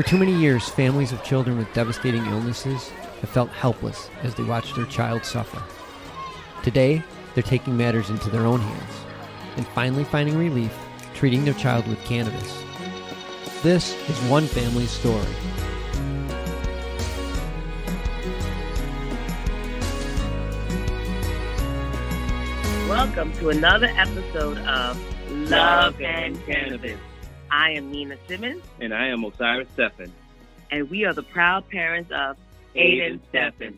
For too many years, families of children with devastating illnesses have felt helpless as they watch their child suffer. Today, they're taking matters into their own hands and finally finding relief treating their child with cannabis. This is one family's story. Welcome to another episode of Love and Cannabis. I am Nina Simmons. And I am Osiris Stephen'and. And we are the proud parents of Aiden Stephen'and.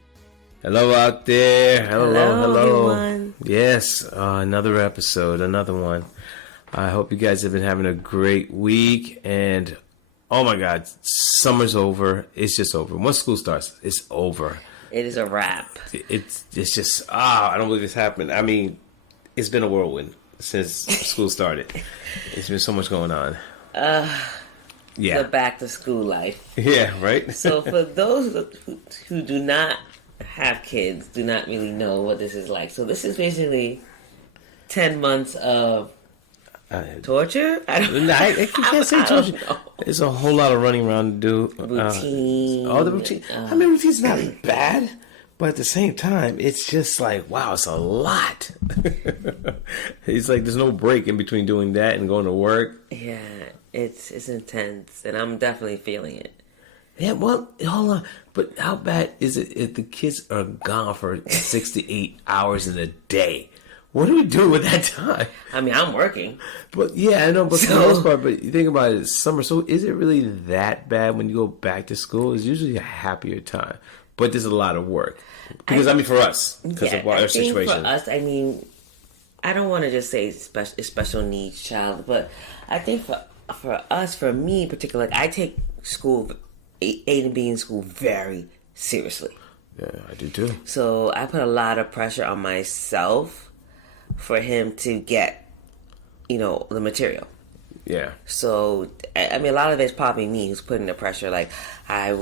Hello out there. Hello. Everyone. Yes, another episode, another one. I hope you guys have been having a great week. And, oh my God, summer's over. It's just over. Once school starts, it's over. It is a wrap. It's just, I don't believe it's happened. I mean, it's been a whirlwind since school started. It's been so much going on. The back to school life. Yeah, right? So for those who do not have kids, do not really know what this is like. So this is basically 10 months of torture? I can't say torture. It's a whole lot of running around to do. Routine. All the routine. I mean, routine's not bad, but at the same time, it's just like, wow, it's a lot. It's like there's no break in between doing that and going to work. Yeah, it's intense, and I'm definitely feeling it. Yeah, well, hold on. But how bad is it if the kids are gone for 6 to 8 hours in a day? What do we do with that time? I mean, I'm working. But yeah, I know, but for the most part, but you think about it, it's summer. So is it really that bad when you go back to school? It's usually a happier time. But there's a lot of work. Because, for us, because of our situation. For us, I don't want to just say special needs child, but I think for us, for me in particular, I take school, Aiden being in school, very seriously. Yeah, I do too. So I put a lot of pressure on myself for him to get, the material. Yeah. So, a lot of it's probably me who's putting the pressure. Like, I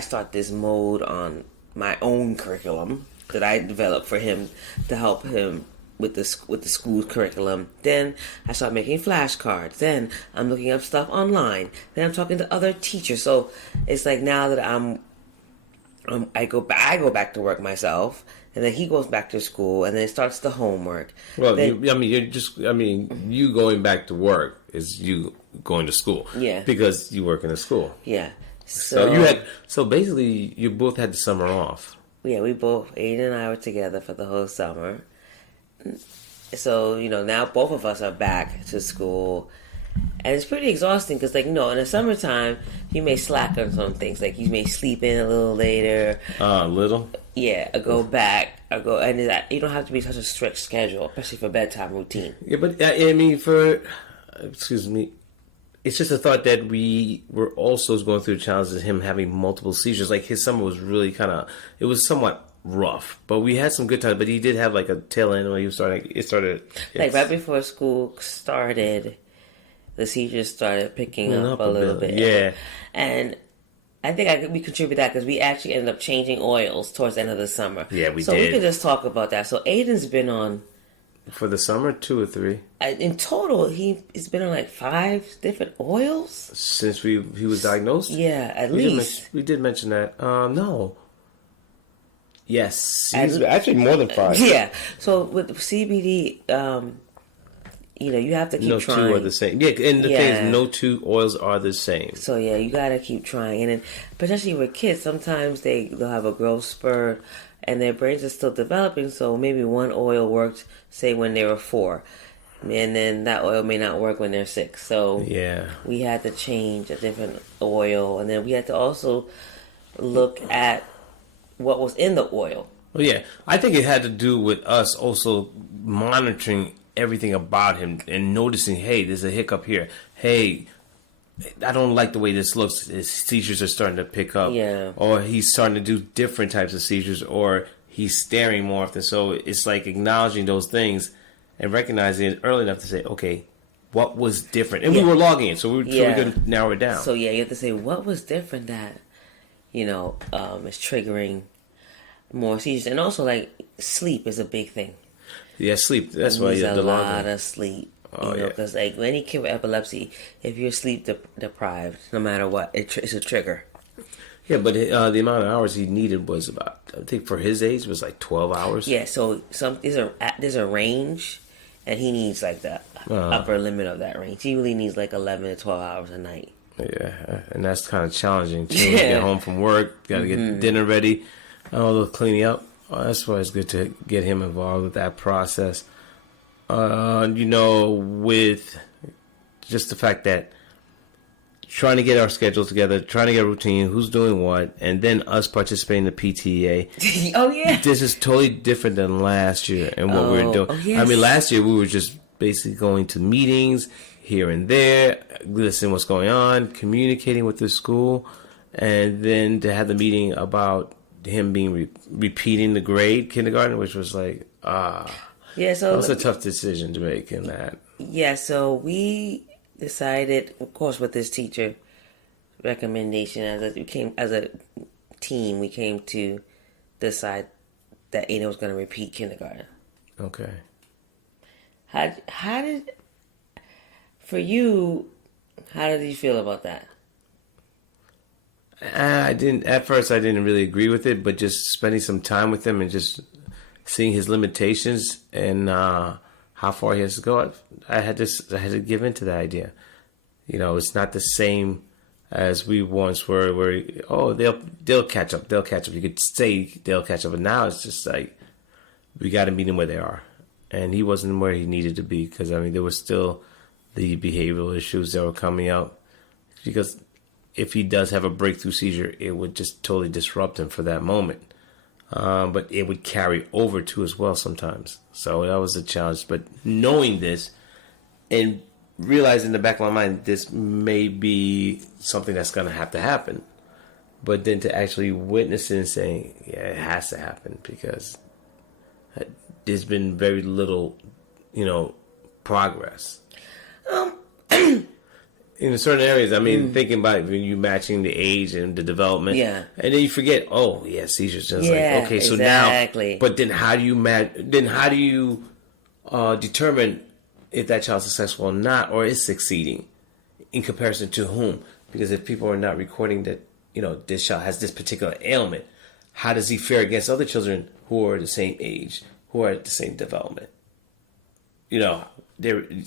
start this mode on my own curriculum that I developed for him to help him with the school curriculum. Then I start making flashcards. Then I'm looking up stuff online. Then I'm talking to other teachers. So it's like now that I go back to work myself, and then he goes back to school, and then it starts the homework. Well, then, you going back to work is you going to school. Yeah. Because you work in a school. Yeah. So basically you both had the summer off. Yeah, Aiden and I were together for the whole summer. So, now both of us are back to school. And it's pretty exhausting because, in the summertime, you may slack on some things. Like, you may sleep in a little later. A little? Yeah, or go back. And you don't have to be such a strict schedule, especially for bedtime routine. Yeah, but, excuse me, it's just a thought that we were also going through the challenges of him having multiple seizures. Like, his summer was really it was somewhat rough, but we had some good times. But he did have, a tail end when he was started. Right before school started, the seizures started picking up a little bit. Yeah. And I think we contribute that because we actually ended up changing oils towards the end of the summer. Yeah, we did. So we could just talk about that. So Aiden's been on... For the summer, 2 or 3? In total, he's been on 5 different oils. Since he was diagnosed? Yeah, at least. We did mention that. No. Yes. Actually more than 5. Yeah. So with CBD, you have to keep trying. No 2 are the same. Yeah, and the thing is, no 2 oils are the same. So yeah, you got to keep trying. And then, especially with kids, sometimes they'll have a growth spurt and their brains are still developing. So maybe one oil worked, say, when they were 4. And then that oil may not work when they're 6. So yeah, we had to change a different oil. And then we had to also look at what was in the oil. Well, yeah, I think it had to do with us also monitoring everything about him and noticing, hey, there's a hiccup here. Hey, I don't like the way this looks. His seizures are starting to pick up. Yeah. Or he's starting to do different types of seizures, or he's staring more often. So it's like acknowledging those things and recognizing it early enough to say, okay, what was different? And we were logging it, so we could narrow it down. So you have to say, what was different that, is triggering more seizures? And also, sleep is a big thing. Yeah, sleep. That's why a the lot of sleep. Because like any kid with epilepsy, if you're sleep deprived, no matter what, it's a trigger. Yeah, but the amount of hours he needed was about, I think for his age, was like 12 hours. Yeah, so there's a range, and he needs like the upper limit of that range. He really needs like 11 to 12 hours a night. Yeah, and that's kind of challenging too. You get home from work, got to get dinner ready, all the cleaning up. That's why it's good to get him involved with that process. With just the fact that trying to get our schedule together, trying to get a routine, who's doing what, and then us participating in the PTA. Oh, yeah. This is totally different than last year and what we were doing. Oh, yes. I mean, last year we were just basically going to meetings here and there, listening what's going on, communicating with the school, and then to have the meeting about him being repeating the grade kindergarten, which was like, yeah, so that was a tough decision to make in that. Yeah, so we decided, of course, with this teacher recommendation, as a team, we came to decide that Aiden was going to repeat kindergarten. Okay. How did you feel about that? At first I didn't really agree with it, but just spending some time with him and just seeing his limitations and how far he has to go, I had to give in to that idea. It's not the same as we once were, where they'll catch up. You could say they'll catch up, but now it's just like we got to meet them where they are, and he wasn't where he needed to be because there was still the behavioral issues that were coming out. Because if he does have a breakthrough seizure, it would just totally disrupt him for that moment. But it would carry over too as well sometimes. So that was a challenge. But knowing this and realizing in the back of my mind, this may be something that's going to have to happen. But then to actually witness it and saying, yeah, it has to happen because there's been very little, progress. In certain areas, thinking about it, when you matching the age and the development, yeah, and then you forget, seizures. Just exactly. So now, but then how do you determine if that child's successful or not, or is succeeding in comparison to whom? Because if people are not recording that, this child has this particular ailment, how does he fare against other children who are the same age, who are at the same development?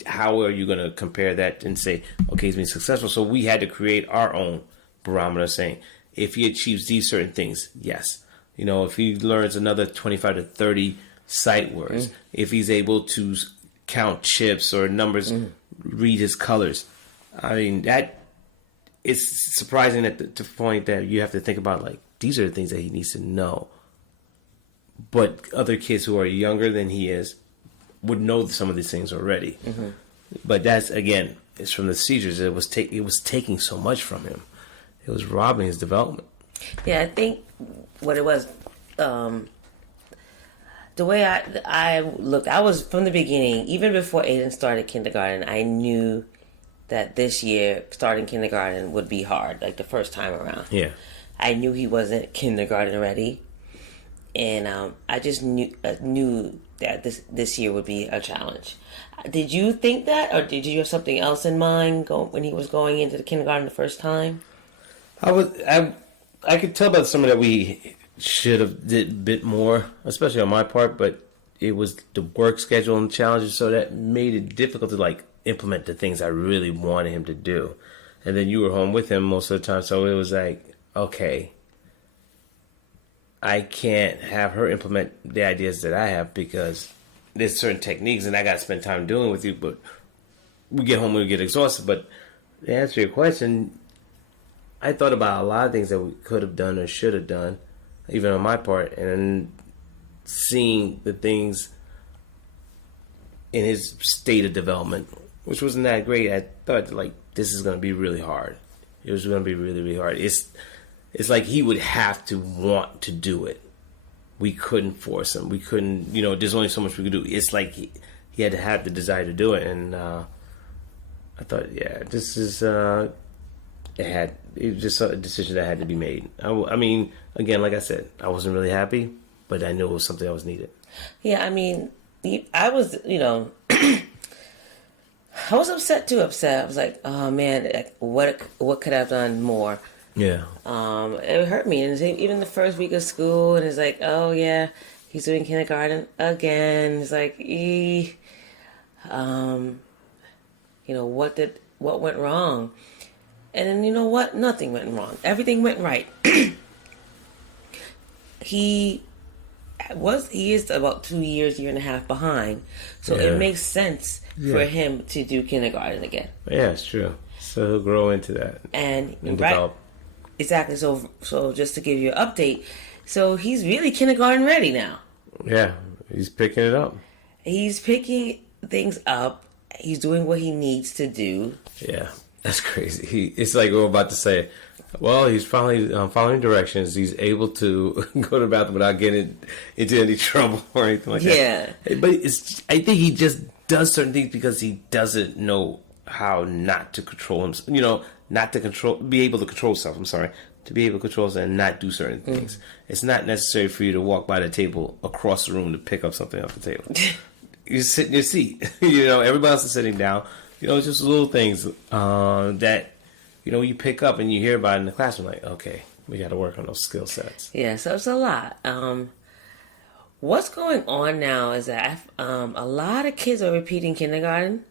How are you going to compare that and say, okay, he's been successful? So we had to create our own barometer saying, if he achieves these certain things, yes. If he learns another 25 to 30 sight words, if he's able to count chips or numbers, read his colors. That it's surprising at the point that you have to think about, like, these are the things that he needs to know. But other kids who are younger than he is would know some of these things already. Mm-hmm. But that's, again, it's from the seizures. It was taking so much from him. It was robbing his development. Yeah, I think what it was, the way I looked, I was from the beginning, even before Aiden started kindergarten, I knew that this year starting kindergarten would be hard, like the first time around. Yeah. I knew he wasn't kindergarten ready, and I just knew that this year would be a challenge. Did you think that, or did you have something else in mind when he was going into the kindergarten the first time? I could tell by some of that we should have did a bit more, especially on my part, but it was the work schedule and challenges, so that made it difficult to implement the things I really wanted him to do. And then you were home with him most of the time, so it was like, okay, I can't have her implement the ideas that I have because there's certain techniques and I got to spend time doing with you, but we get home and we get exhausted. But to answer your question, I thought about a lot of things that we could have done or should have done, even on my part, and seeing the things in his state of development, which wasn't that great. I thought, this is going to be really hard. It was going to be really, really hard. It's like he would have to want to do it. We couldn't force him. We couldn't, there's only so much we could do. It's like he had to have the desire to do it. And I thought, yeah, this is, it was just a decision that had to be made. Again, like I said, I wasn't really happy, but I knew it was something that was needed. Yeah, I was, I was upset. I was like, oh man, like, what could I have done more? Yeah. It hurt me. And even the first week of school, and it's like, oh yeah, he's doing kindergarten again. It's like, what went wrong? And then you know what? Nothing went wrong. Everything went right. He is about 2 years, year and a half behind. So it makes sense for him to do kindergarten again. Yeah, it's true. So he'll grow into that. And develop. Exactly. So just to give you an update, so he's really kindergarten ready now. Yeah, he's picking it up. He's picking things up. He's doing what he needs to do. Yeah, that's crazy. It's like we're about to say, well, he's finally following directions. He's able to go to the bathroom without getting into any trouble or anything like that. Yeah. But I think he just does certain things because he doesn't know how not to control himself. Be able to control himself. I'm sorry. To be able to control himself and not do certain things. It's not necessary for you to walk by the table across the room to pick up something off the table. You sit in your seat. Everybody else is sitting down. It's just little things that, you pick up and you hear about it in the classroom. Like, okay, we got to work on those skill sets. Yeah, so it's a lot. What's going on now is that a lot of kids are repeating kindergarten,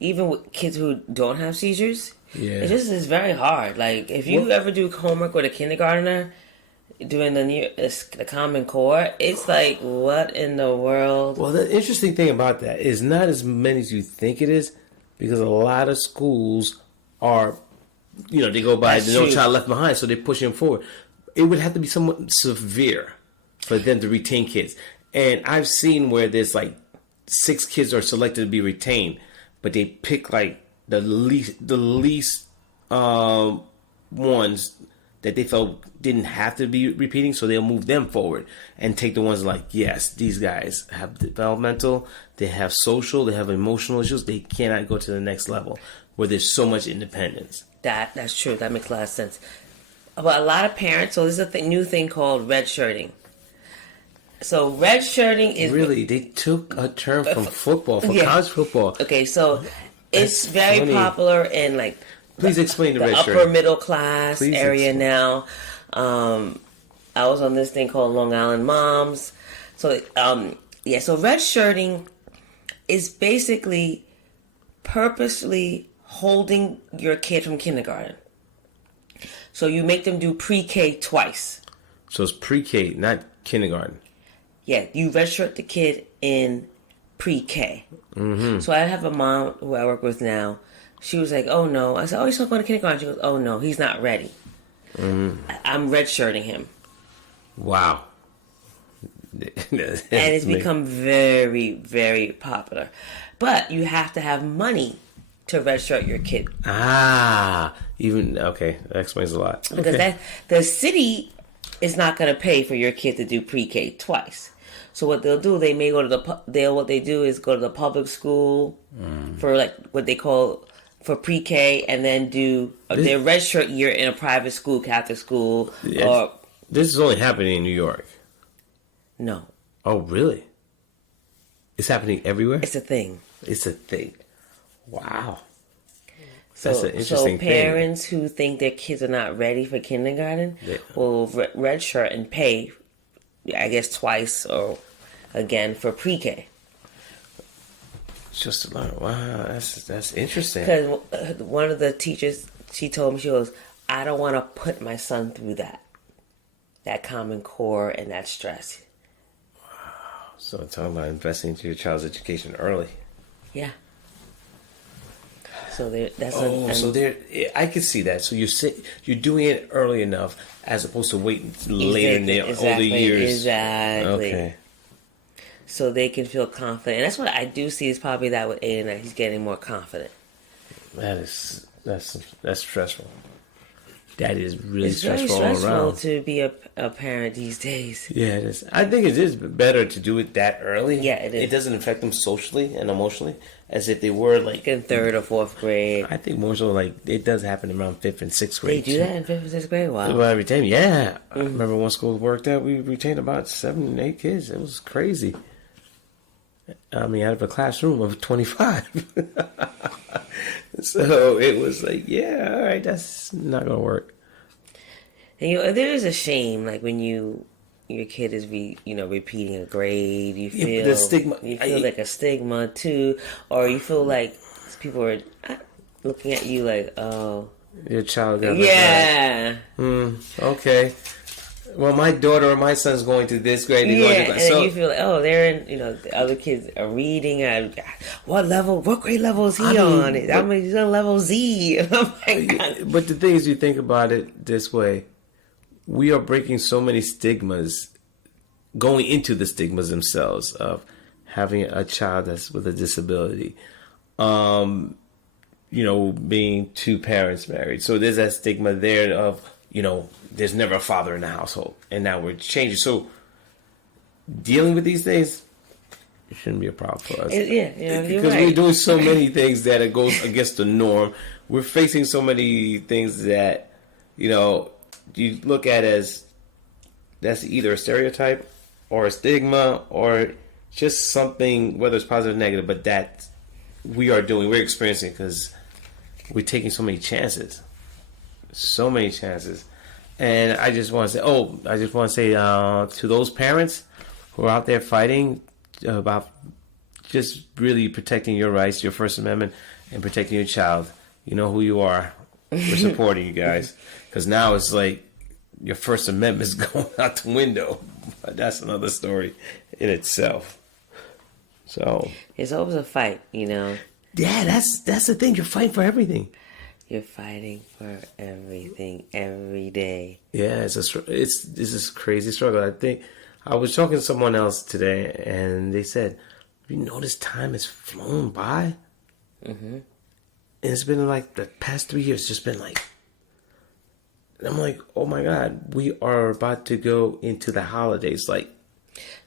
even with kids who don't have seizures. Yeah. It just is very hard. Like, if you ever do homework with a kindergartner doing the Common Core, it's like, what in the world? Well, the interesting thing about that is not as many as you think it is, because a lot of schools are, they go by the No Child Left Behind, so they push them forward. It would have to be somewhat severe for them to retain kids. And I've seen where there's like 6 kids are selected to be retained, but they pick like the least ones that they felt didn't have to be repeating, so they'll move them forward and take the ones like, yes, these guys have developmental, they have social, they have emotional issues, they cannot go to the next level where there's so much independence. That's true. That makes a lot of sense. But a lot of parents, so there's a new thing called red shirting. So red shirting is really, they took a term from football, from college football. Okay, so it's very popular in like please explain the red upper shirting. Middle class area now. I was on this thing called Long Island Moms. So so red shirting is basically purposely holding your kid from kindergarten. So you make them do pre-K twice. So it's pre-K, not kindergarten. Yeah, you redshirt the kid in pre-K. Mm-hmm. So I have a mom who I work with now. She was like, oh no. I said, oh, he's not going to kindergarten. She goes, oh no, he's not ready. Mm-hmm. I'm redshirting him. Wow. And it's become very, very popular. But you have to have money to redshirt your kid. Okay, that explains a lot. Because the city is not going to pay for your kid to do pre-K twice. So what they'll do, they may go to what they do is go to the public school for like what they call for pre-K, and then do their redshirt year in a private school, Catholic school. Or this is only happening in New York. No. Oh, really? It's happening everywhere? It's a thing. It's a thing. Wow. That's an interesting thing. So parents who think their kids are not ready for kindergarten will redshirt and pay, I guess, twice or again for pre-K. Just to learn. Wow, that's interesting. Because one of the teachers, she told me, she goes, I don't want to put my son through that Common Core and that stress. Wow. So talking about investing into your child's education early. Yeah. So I can see that. So you're doing it early enough as opposed to waiting later in the older years. Exactly. Okay. So they can feel confident. And that's what I do see is probably that with Aiden, that he's getting more confident. That's stressful. That is really stressful It's very stressful all around. to be a parent these days. Yeah, it is. I think it is better to do it that early. Yeah, it is. It doesn't affect them socially and emotionally as if they were like in 3rd or 4th grade. I think more so like it does happen around 5th and 6th grade. They do that in 5th and 6th grade? Wow. Well, every time, yeah. Mm-hmm. I remember one school we worked at, we retained about 7, 8 kids. It was crazy. I mean, out of a classroom of 25. So it was like, yeah, all right, that's not gonna work. And there is a shame, like when your kid is repeating a grade, you feel the stigma. You feel like a stigma too, or you feel like people are looking at you like, oh, your child got okay. Well, my daughter or my son's going to this grade. And you feel like, oh, they're in, the other kids are reading. What grade level is he on? He's on level Z. Oh my God. But the thing is, you think about it this way. We are breaking so many stigmas, going into the stigmas themselves of having a child that's with a disability. Being two parents married. So there's that stigma there of, there's never a father in the household. And now we're changing. So dealing with these things, it shouldn't be a problem for us. Because we're doing so many things that it goes against the norm. We're facing so many things that, you look at as that's either a stereotype or a stigma or just something, whether it's positive or negative, but that we're experiencing because we're taking so many chances. So many chances. And I just want to say, to those parents who are out there fighting about just really protecting your rights, your First Amendment, and protecting your child. You know who you are. We're supporting you guys. Because now it's like your First Amendment's going out the window. But that's another story in itself. So it's always a fight, Yeah, that's the thing. You're fighting for everything. You're fighting for everything every day. Yeah, it's this crazy struggle. I think I was talking to someone else today, and they said, "You notice time has flown by." Mm-hmm. And it's been like the past 3 years, just been like. And I'm like, oh my God, we are about to go into the holidays. Like,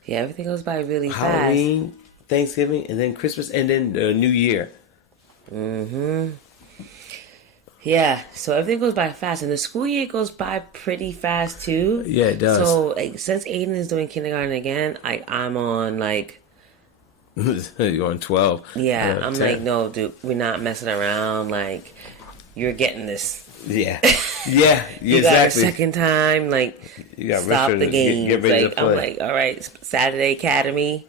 yeah, everything goes by really Halloween, fast. Thanksgiving, and then Christmas, and then New Year. Mm-hmm. Yeah, so everything goes by fast, and the school year goes by pretty fast too. Yeah, it does. So since Aiden is doing kindergarten again, I'm on You're on 12. Yeah, I'm 10. Like, no, dude, we're not messing around. Like, you're getting this. Yeah, you exactly. got a second time. Like, you got stop the games. I'm like, all right, Saturday Academy.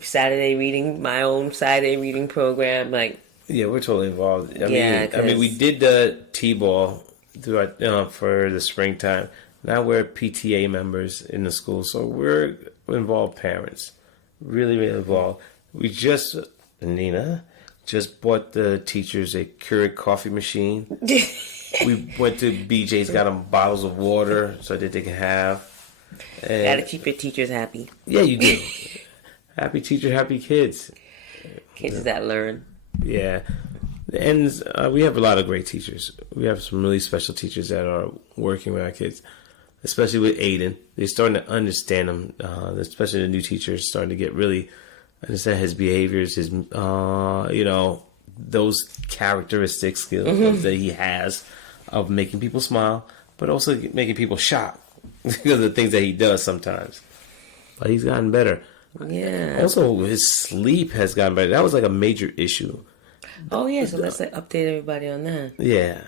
Saturday reading, my own Saturday reading program. Like. Yeah, we're totally involved. I mean, we did the T-ball throughout for the springtime. Now we're PTA members in the school, so we're involved parents. Really, really involved. Nina just bought the teachers a Keurig coffee machine. We went to BJ's, got them bottles of water so that they can have. And gotta keep your teachers happy. Yeah, you do. Happy teacher, happy kids. Kids that learn. Yeah, and we have a lot of great teachers. We have some really special teachers that are working with our kids, especially with Aiden. They're starting to understand him, especially the new teachers starting to get really understand his behaviors, his, those characteristic skills that he has of making people smile, but also making people shocked because of the things that he does sometimes. But he's gotten better. Yeah. Also, his sleep has gotten better. That was like a major issue. Oh, yeah. So let's update everybody on that. Yeah.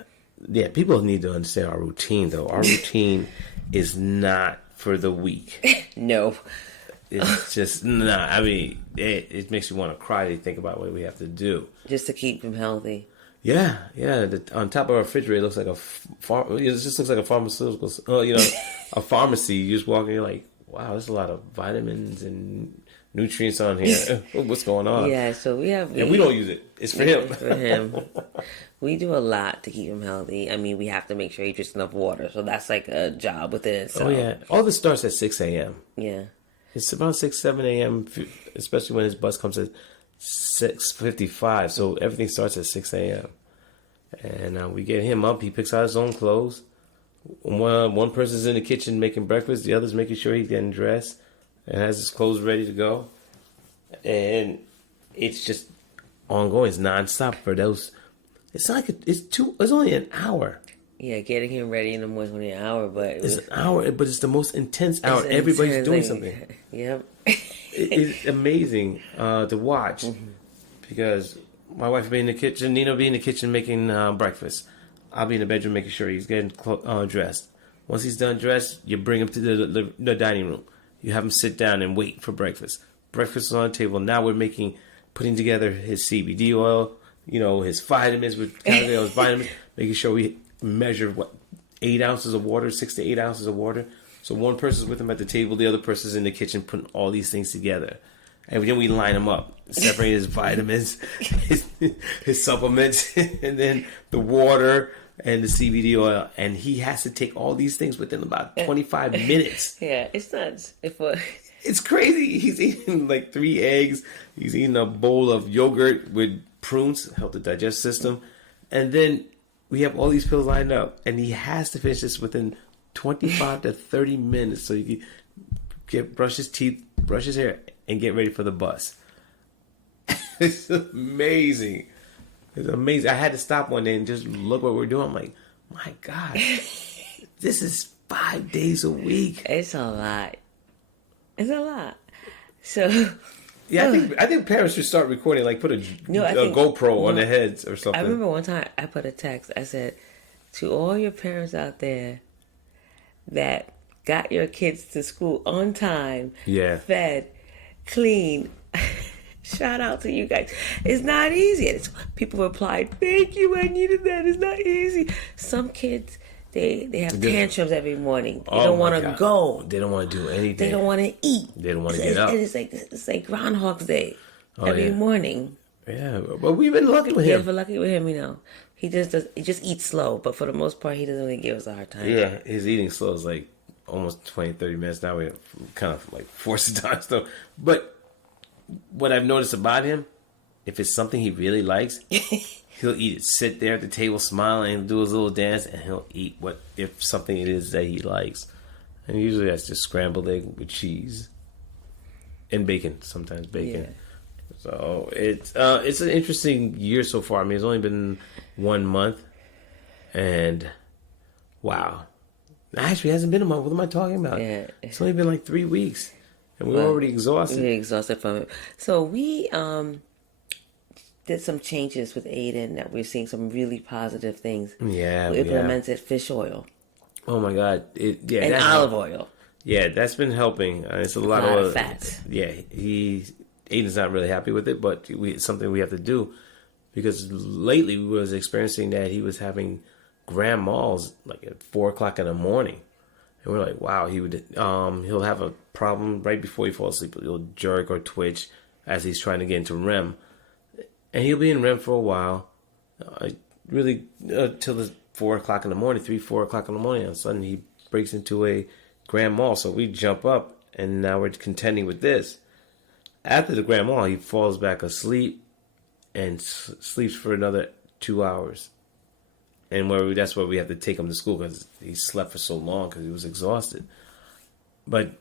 Yeah. People need to understand our routine, though. Our routine is not for the weak. No. It's just not. I mean, it makes you want to cry to think about what we have to do. Just to keep him healthy. Yeah. Yeah. On top of our refrigerator, it looks like it just looks like a pharmaceutical, a pharmacy. You just walk in, you're like, wow, there's a lot of vitamins and nutrients on here. What's going on? Yeah, so we don't use it. It's for him. For him. We do a lot to keep him healthy. I mean, we have to make sure he drinks enough water. So that's like a job within itself. Oh, yeah. All this starts at 6 a.m. Yeah. It's about 6, 7 a.m., especially when his bus comes at 6:55. So everything starts at 6 a.m. And we get him up. He picks out his own clothes. One person's in the kitchen making breakfast. The other's making sure he's getting dressed and has his clothes ready to go. And it's just ongoing. It's nonstop for those. It's not like it's only an hour. Yeah, getting him ready in the morning is only an hour, but it's an hour, but it's the most intense hour. Everybody's doing something. Yep. It's amazing to watch because my wife will be in the kitchen, Nina will be in the kitchen making breakfast. I'll be in the bedroom making sure he's getting dressed. Once he's done dressed, you bring him to the dining room. You have him sit down and wait for breakfast. Breakfast is on the table. Now we're putting together his CBD oil, his vitamins, his vitamins, making sure we measure 8 ounces of water, 6 to 8 ounces of water. So one person's with him at the table, the other person's in the kitchen putting all these things together. And then we line them up, separate his vitamins, his supplements, and then the water and the CBD oil. And he has to take all these things within about 25 minutes. Yeah, it's nuts. It's crazy. He's eating like 3 eggs. He's eating a bowl of yogurt with prunes, help the digestive system. And then we have all these pills lined up. And he has to finish this within 25 to 30 minutes. So you can brush his teeth, brush his hair, and get ready for the bus. It's amazing. It's amazing. I had to stop one day and just look what we're doing. I'm like, my God, this is 5 days a week. It's a lot. It's a lot. So, yeah, I think parents should start recording. Like, put a GoPro on their heads or something. I remember one time I put a text. I said, to all your parents out there that got your kids to school on time, fed, clean. Shout out to you guys. It's not easy. People replied, "Thank you, I needed that. It's not easy." Some kids, they have tantrums every morning. They don't want to go. They don't want to do anything. They don't want to eat. They don't want to get up. It's like Groundhog's Day every morning. Yeah, but we've been lucky with him. Yeah, we're lucky with him. He just eats slow, but for the most part, he doesn't really give us a hard time. Yeah, his eating slow is like almost 20, 30 minutes. Now we kind of like force it down stuff. But what I've noticed about him, if it's something he really likes, he'll eat it. Sit there at the table, smiling, and do his little dance, and he'll eat if something it is that he likes. And usually that's just scrambled egg with cheese and bacon. Sometimes bacon. Yeah. So it's an interesting year so far. I mean, it's only been 1 month, and wow. Actually, it hasn't been a month. What am I talking about? Yeah. It's only been like 3 weeks. And we're already exhausted. We're exhausted from it. So we did some changes with Aiden that we're seeing some really positive things. Yeah. We implemented fish oil. Oh my God. And olive oil. Yeah, that's been helping. It's a lot of fat. Yeah, Aiden's not really happy with it, but it's something we have to do because lately we was experiencing that he was having grand malls like at 4 o'clock in the morning. And we're like, wow, he'll have a problem right before he falls asleep. He'll jerk or twitch as he's trying to get into REM. And he'll be in REM for a while, really till the 4 o'clock in the morning, 3, 4 o'clock in the morning. And suddenly he breaks into a grand mal. So we jump up, and now we're contending with this. After the grand mal, he falls back asleep and sleeps for another 2 hours. And that's where we have to take him to school because he slept for so long because he was exhausted. But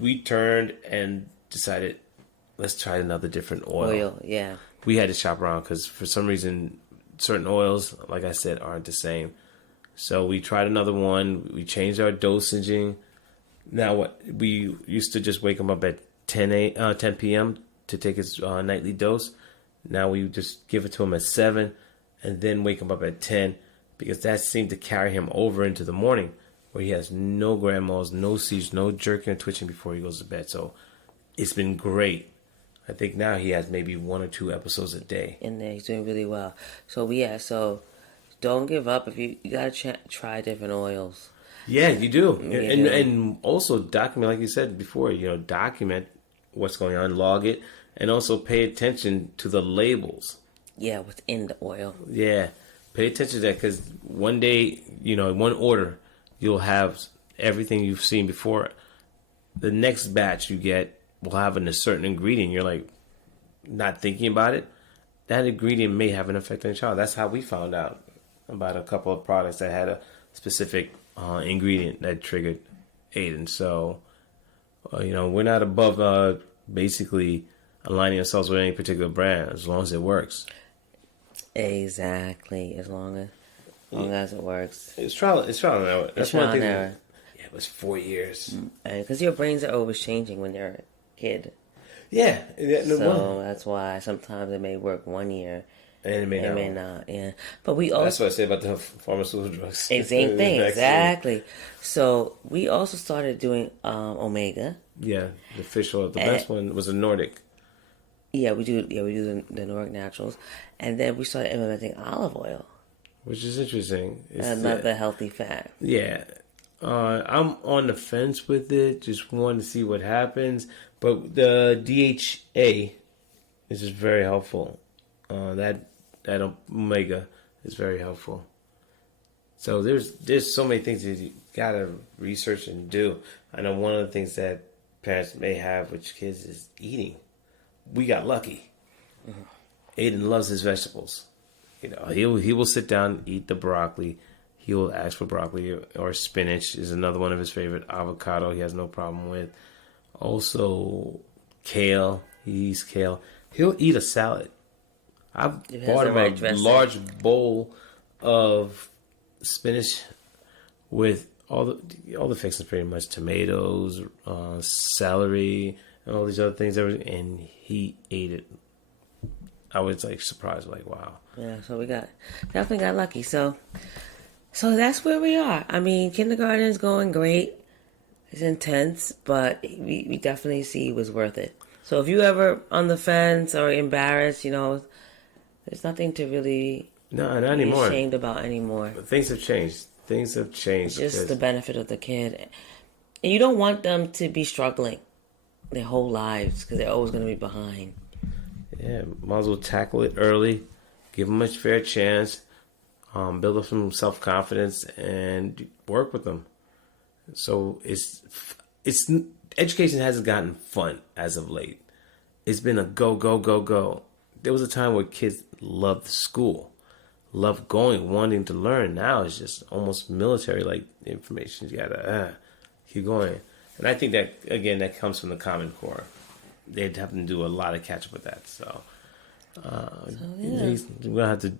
we turned and decided, let's try another different oil. Yeah. We had to shop around because for some reason, certain oils, like I said, aren't the same. So we tried another one. We changed our dosaging. Now, we used to just wake him up at 10 p.m. to take his nightly dose. Now we just give it to him at 7 and then wake him up at 10. Because that seemed to carry him over into the morning where he has no grand mals, no seizures, no jerking or twitching before he goes to bed. So it's been great. I think now he has maybe 1 or 2 episodes a day. And he's doing really well. So don't give up. If you got to try different oils. Yeah, you do. And also document, like you said before, document what's going on, log it, and also pay attention to the labels. Yeah, what's in the oil. Yeah. Pay attention to that because one day, in one order, you'll have everything you've seen before. The next batch you get will have a certain ingredient. You're like not thinking about it. That ingredient may have an effect on the child. That's how we found out about a couple of products that had a specific ingredient that triggered Aiden. So, we're not above basically aligning ourselves with any particular brand as long as it works. Exactly, as long as it works. It's trial and error. That's trial and error. Yeah, it was 4 years. Because your brains are always changing when you're a kid. Yeah. So that's why sometimes it may work 1 year, And it may not. not, yeah. But we also... That's what I say about the pharmaceutical drugs. Same thing, exactly. So we also started doing Omega. Yeah, the fish oil. The best one was a Nordic. Yeah, we do the Nordic Naturals. And then we started implementing olive oil. Which is interesting. It's another healthy fat. Yeah. I'm on the fence with it. Just want to see what happens. But the DHA is just very helpful. That Omega is very helpful. So there's so many things that you gotta research and do. I know one of the things that parents may have with kids is eating. We got lucky. Mm-hmm. Aiden loves his vegetables. You know, he will sit down and eat the broccoli. He will ask for broccoli or spinach is another one of his favorite. Avocado he has no problem with. Also, kale. He eats kale. He'll eat a salad. I've bought him a large bowl of spinach with all the fixings, pretty much tomatoes, celery, and all these other things. And he ate it. I was like surprised, like wow. Yeah, so we definitely got lucky. So that's where we are. I mean, kindergarten is going great. It's intense, but we definitely see it was worth it. So if you ever on the fence or embarrassed, you know, there's nothing to really not be anymore. Ashamed about anymore. But things have changed. Things have changed. It's just the benefit of the kid. And you don't want them to be struggling their whole lives because they're always going to be behind. Yeah, might as well tackle it early. Give them a fair chance. Build up some self-confidence and work with them. So it's education hasn't gotten fun as of late. It's been a go, go, go, go. There was a time where kids loved school, loved going, wanting to learn. Now it's just almost military-like information. You gotta keep going. And I think that, again, that comes from the Common Core. They'd have to do a lot of catch up with that. So we're gonna have to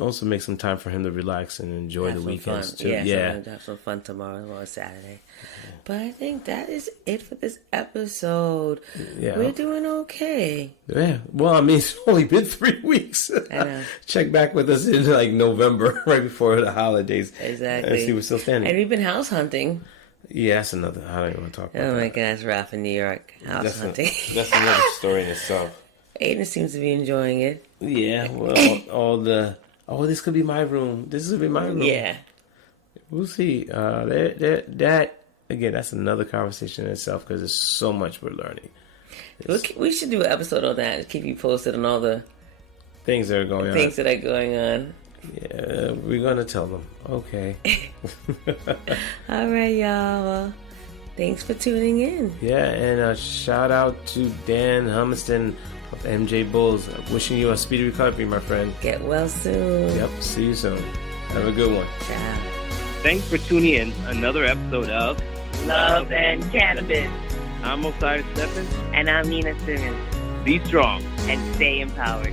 also make some time for him to relax and enjoy the weekends too. Yeah, so we're gonna have some fun tomorrow on Saturday. Yeah. But I think that is it for this episode. Yeah. We're doing okay. Yeah. Well, I mean, it's only been 3 weeks. I know. Check back with us in like November, right before the holidays. Exactly. And see what's still standing. And we've been house hunting. Yeah, that's another. I don't even want to talk about that. Oh my gosh, Ralph in New York house hunting. That's another story in itself. Aiden seems to be enjoying it. Yeah, well, all the this could be my room. This could be my room. Yeah, we'll see. That again, that's another conversation in itself because there's so much we're learning. We should do an episode on that and keep you posted on all the things that are going on. Things that are going on. Yeah, we're gonna tell them. Okay. All right, y'all. Well, thanks for tuning in. Yeah, and shout out to Dan Hummiston of MJBulls. Wishing you a speedy recovery, my friend. Get well soon. Yep, see you soon. Have a good one. Ciao. Thanks for tuning in. Another episode of Love and Cannabis. I'm Osiris Stephen'sepileptic. And I'm Nina Simmons. Be strong and stay empowered.